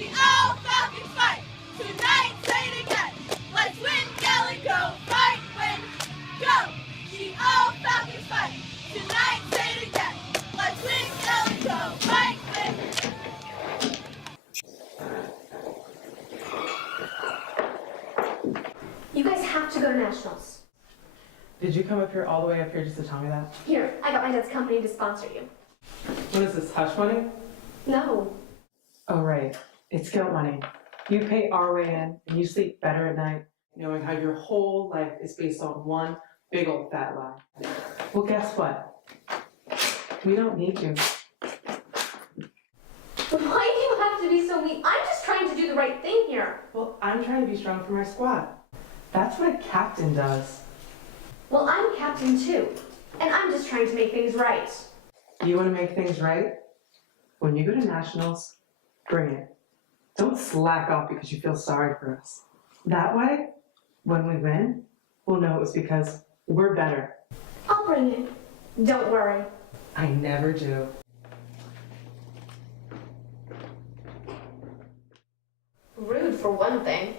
The all Falcons fight. Tonight, say it again. Let's win, yell, and go. Fight, win, go. The all Falcons fight. Tonight, say it again. Let's win, yell, and go. Fight, win. You guys have to go to nationals. Did you come up here all the way up here just to tell me that? Here, I got my dad's company to sponsor you. What is this, hush money? No. Oh, right. It's guilt money. You pay our way in, and you sleep better at night, knowing how your whole life is based on one big old fat lie. Well, guess what? We don't need you. Why do you have to be so mean? I'm just trying to do the right thing here. Well, I'm trying to be strong for my squad. That's what a captain does. Well, I'm captain too, and I'm just trying to make things right. You want to make things right? When you go to nationals, bring it. Don't slack off because you feel sorry for us. That way, when we win, we'll know it was because we're better. I'll bring it. Don't worry. I never do. Rude for one thing.